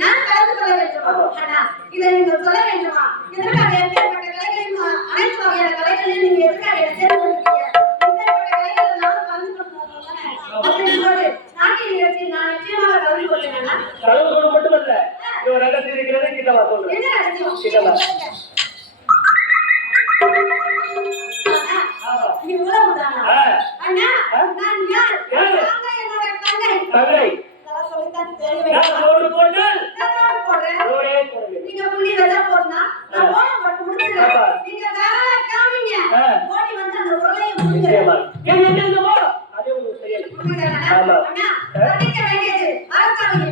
நான் கலந்து கொள்ள வேண்டும். அண்ணா, இதை நீங்கள் சொல்ல வேண்டுமா? எதற்காக எப்பேற்பட்ட கலைகளையும் அனைத்து வகையான கலைகளையும் நீங்க எதற்காக சேர்ந்து கொண்டிருக்கீங்க? எப்பேற்பட்ட கலைகளை நான் கலந்து கொள்ளணும் தானே? அப்படின்றபோது நாட்டிய நிகழ்ச்சியில் நான் நிச்சயமாக கலந்து கொள்கிறேன். கலந்து கொள்ள மட்டுமல்ல, இவர் ரகசியம் இருக்கிறதே கிட்டவா சொல்றேன். என்ன ரகசியம்? கிட்டவா. நீ உலகம்தானா? அண்ணா, நான் யார்? நாங்க என்னோட தங்கை. தங்கை. இதெல்லாம் சொல்லித்தான் தெரியவே. நான் போடு போட்டு. நான் போடுறேன். போடே போடு. நீங்க புள்ளி வச்சா போடுனா, நான் ஓட போட்டு முடிச்சிடுறேன். நீங்க வேற காமிங்க. ஓடி வந்து அந்த உருளையை முடிக்கிறேன். எங்க போ. அதே ஒரு செயல். ஆமா. அண்ணா, கட்டிக்க வேண்டியது அரசாணை.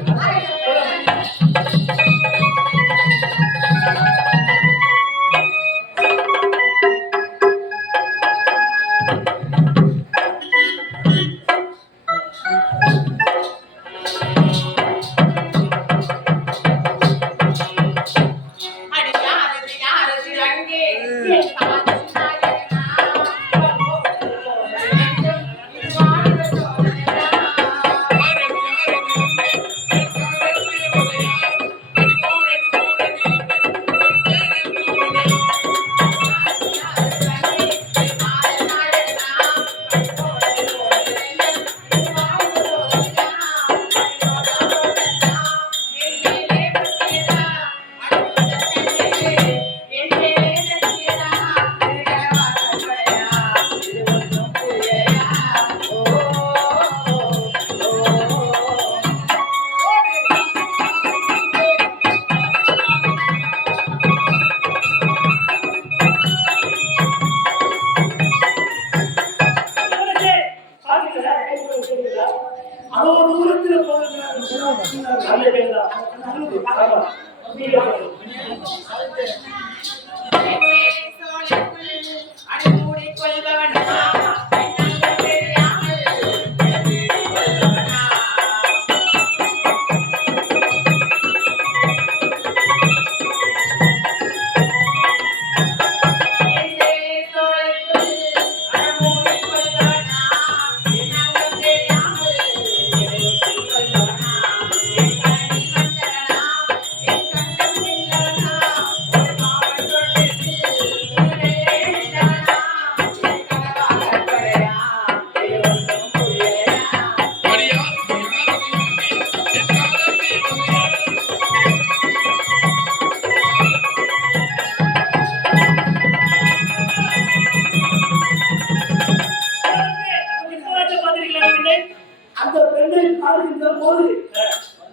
அந்த பெண்ணை பார்க்கின்ற போது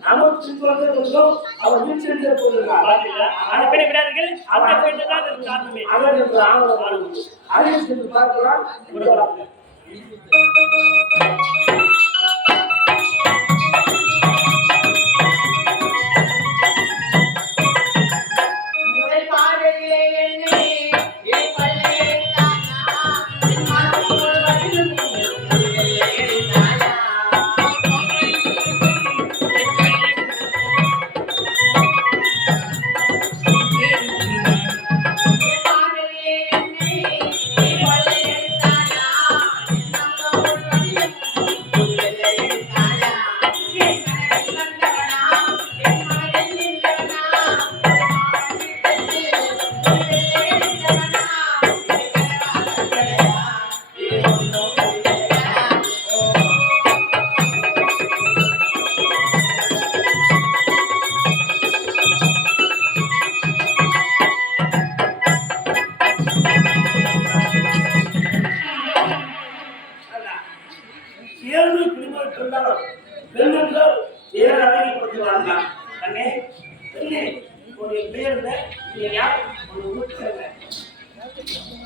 நமக்கு சொல்றதும் அவர் வீட்டிலே போகிறார். அந்த பெண்ணை விடாதீர்கள், அந்த பெண்ணை தான் அதற்கு காரணமே. அதற்கு ஆவணம் ஆலயத்தை பார்க்கலாம்.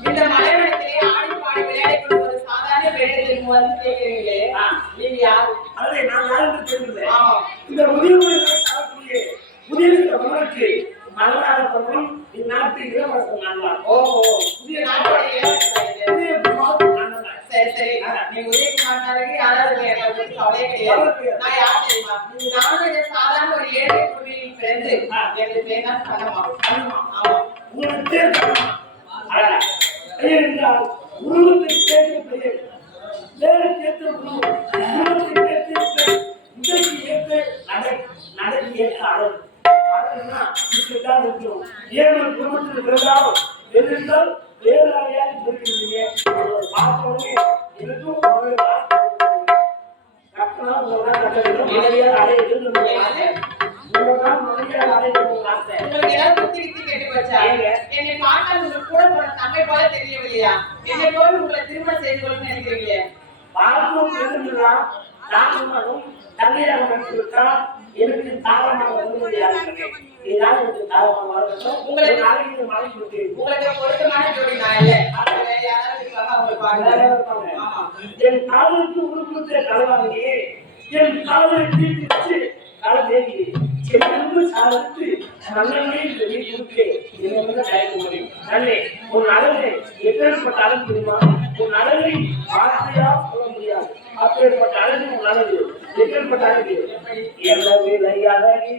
இந்த மலைவனத்திலே ஆடி பாடி விளையாடி ஒரு சாதாரண பெண்ணை வந்து கேட்கிறீங்களே, நீங்க யாரு? அதே நான் யாருன்னு தெரியல. இந்த முதியவர்களுக்கு புதிய மலருக்கு மலராக இந்நாட்டு இளவரசன் நான். ஓஹோ, புதிய நாட்டோட சரி சரி. நீ உதயகுமாருக்கு யாராவது கவலையே கிடையாது. நான் யார் தெரியுமா? நானும் சாதாரண ஒரு ஏழை குடியில் பிறந்து எனக்கு பேர் தான் கண்ணம்மா. ஆமா, உங்களுக்கு பேர் கண்ணம்மா. பெயர் என்றால் உருவத்தை கேட்டு பெயர், வேறு கேட்டு உருவத்தை கேட்டு உங்களால் கட்ட வேண்டும் மனைவியால் அடைய வேண்டும் உங்களால் மனைவியால் அடைய வேண்டும் ஆசை. உங்களுக்கு ஏதாவது புத்தி கித்தி கேட்டு போச்சா? என்னை பார்த்தா உங்களுக்கு கூட போன தங்கை போல தெரியவில்லையா? என்னை போல உங்களை திருமணம் செய்து கொள்ளணும்னு நினைக்கிறீங்க? பார்க்கும் தெரிஞ்சுக்கலாம் நானும் தண்ணீராக நினைச்சுவிட்டால் எனக்கு தாரமாக வந்து யாருக்கிறேன் நீதான் எனக்கு தாரமாக வரணும் உங்களுக்கு நாளைக்கு மழை கொடுத்து உங்களுக்கு பொருத்தமான ஜோடி நான் இல்லை. அது வேற யாராவது இருக்காங்க அவங்க பாருங்க. ஆமா. என் காதலுக்கு உருப்பத்தை கலவாங்கே என் காதலை தீர்த்து வச்சு கலை தேடி சென்று சாதித்து நல்லவே சொல்லி கொடுத்து என்னை வந்து தயக்க முடியும் நல்லே உன் அழகை எப்பேற்பட்ட அழகு தெரியுமா உன் அழகை வார்த்தையா சொல்ல முடியாது அப்பேற்பட்ட அழகு உன் அழகு எப்பேற்பட்ட அழகு என்ன விலை அழகே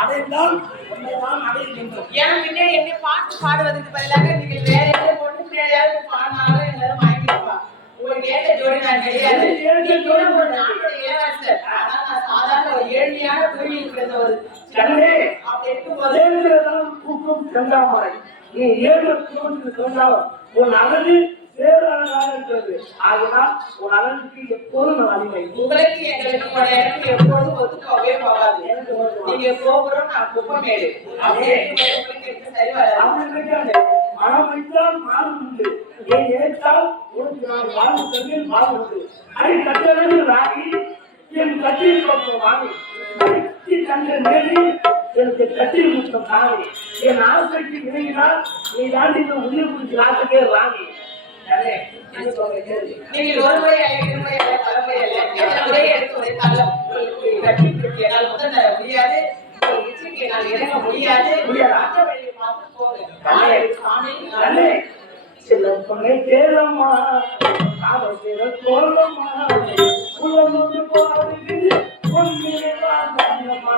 அடைந்தால் உன்னைதான் அடைகின்றோம். ஏன் பின்னாடி என்னை பாட்டு பாடுவதற்கு பதிலாக நீங்கள் வேற ஏதாவது பொண்ணு பின்னாடியாவது பாடினாலும் எல்லாரும் வாங்கிருப்பா. உங்களுக்கு ஏற்ற ஜோடி நான் கிடையாது. ஏற்ற ஜோடி ஒரு நாட்டோட இளவரசர். ஆனா நான் சாதாரண ஒரு ஏழ்மையான குடியில் பிறந்த ஒரு கண்ணே, அப்படி இருக்கும்போது ஏழுதான் பூக்கும் செந்தாமரை. நீ ஏழு பூக்கு சொன்னாலும் உன் அழகு வேறு அழகாக இருக்கிறது. ஆகினால் உன் அழகுக்கு எப்போதும் நான் அடிமை. உங்களுக்கு எங்களுக்கு எனக்கு எப்போதும் ஒத்துக்கவே போகாது. நீங்க கோபுரம் நான் குப்பமேடு. அப்படியே உங்களுக்கு எனக்கு சரி வராது. அப்படி இருக்காது. மனம் வைத்தால் மாறும் உண்டு. நீ நினைத்தால் உனக்கு நான் வாழ்வு தந்தையில் வாழ்வு உண்டு. அதை கட்டளை ராகி என் கட்டில் பக்கம் வாங்கி கட்டி தந்த நேரி எனக்கு கட்டில் முத்தம் தாங்கி என் ஆசைக்கு விலகினால் நீ தாண்டி இந்த உயிர் பிடிச்சி நாட்டுக்கே ராணி. நீங்கள் ஒரு முறை இருமுறை தலைமுறை அல்ல எத்தனை முறை எடுத்து உரைத்தாலும் உங்களுக்கு கட்டி பிடிக்க என்னால் முதல் தர முடியாது. இச்சைக்கு என்னால் இறங்க முடியாது. மற்ற வழியை பார்த்து போங்க. சாமி சில பொண்ணை கேளம்மா காதல் செய்த கோலம்மா உலகோடு போகிறது பொன்னிலே வாழ்ந்தம்மா.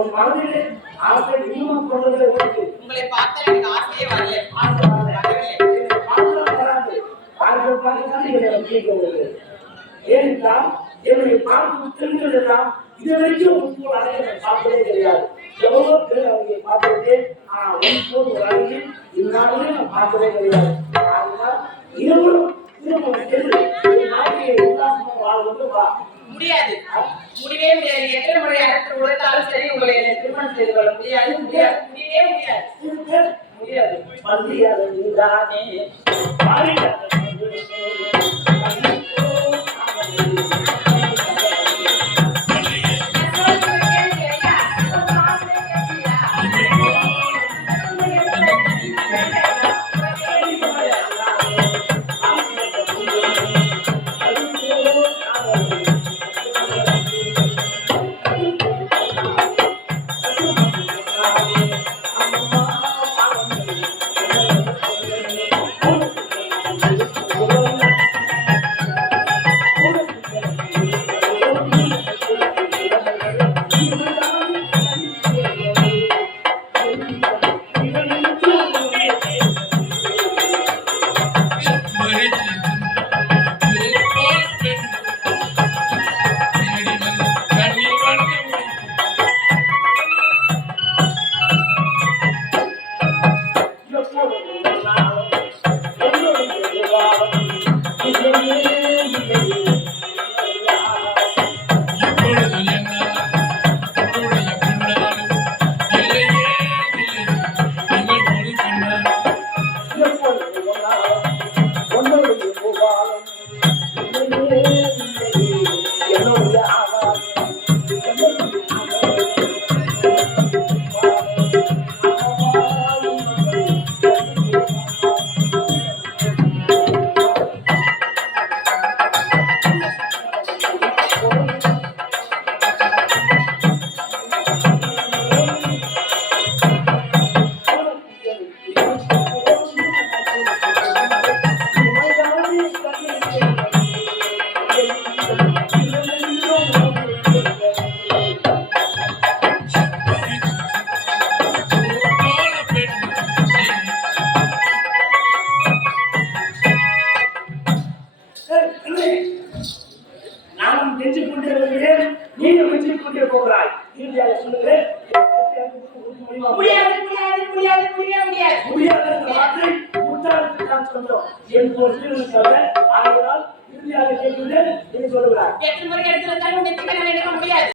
உன் மனதிலே ஆசை இன்னும் கொண்டதை உனக்கு உங்களை பார்த்த எனக்கு ஆசையே வரல. ஆசை வரவில்லை. பார்த்தால் வராது. பார்க்க கேட்கவில்லை. ஏனென்றால் என்னுடைய பார்க்கும் பெண்கள் எல்லாம் இதுவரைக்கும் உன் அழகை பார்த்ததே கிடையாது. எவ்வளவு பேர் அவங்க பார்த்துருக்கேன். உன் ஒரு அழகை இந்நாளே நான் பார்த்ததே கிடையாது. அதனால் இருவரும் நாட்டியை உல்லாசமாக வாழ்வது வா. முடியாது, முடியவே முடியாது. எத்தனை முறை அடுத்து உழைத்தாலும் சரி உங்களை திருமணம் செய்து கொள்ள முடியாது. முடியவே முடியாது. முடியாது. மந்தியாத நீதானே முடியுமா? முடியாது முடியாது முடியாது முடியவே முடியாது. முடியாத இந்த வார்த்தை முட்டாளுக்கு நான் சொல்றோம். எனக்கு ஒரு சீர்திருத்தம் ஆகையால் இறுதியாக கேட்கிறேன். நீ சொல்லுகிறாய். எத்தனை முறை எடுத்து வந்தாலும் நிச்சயம் என்னால் எடுக்க முடியாது.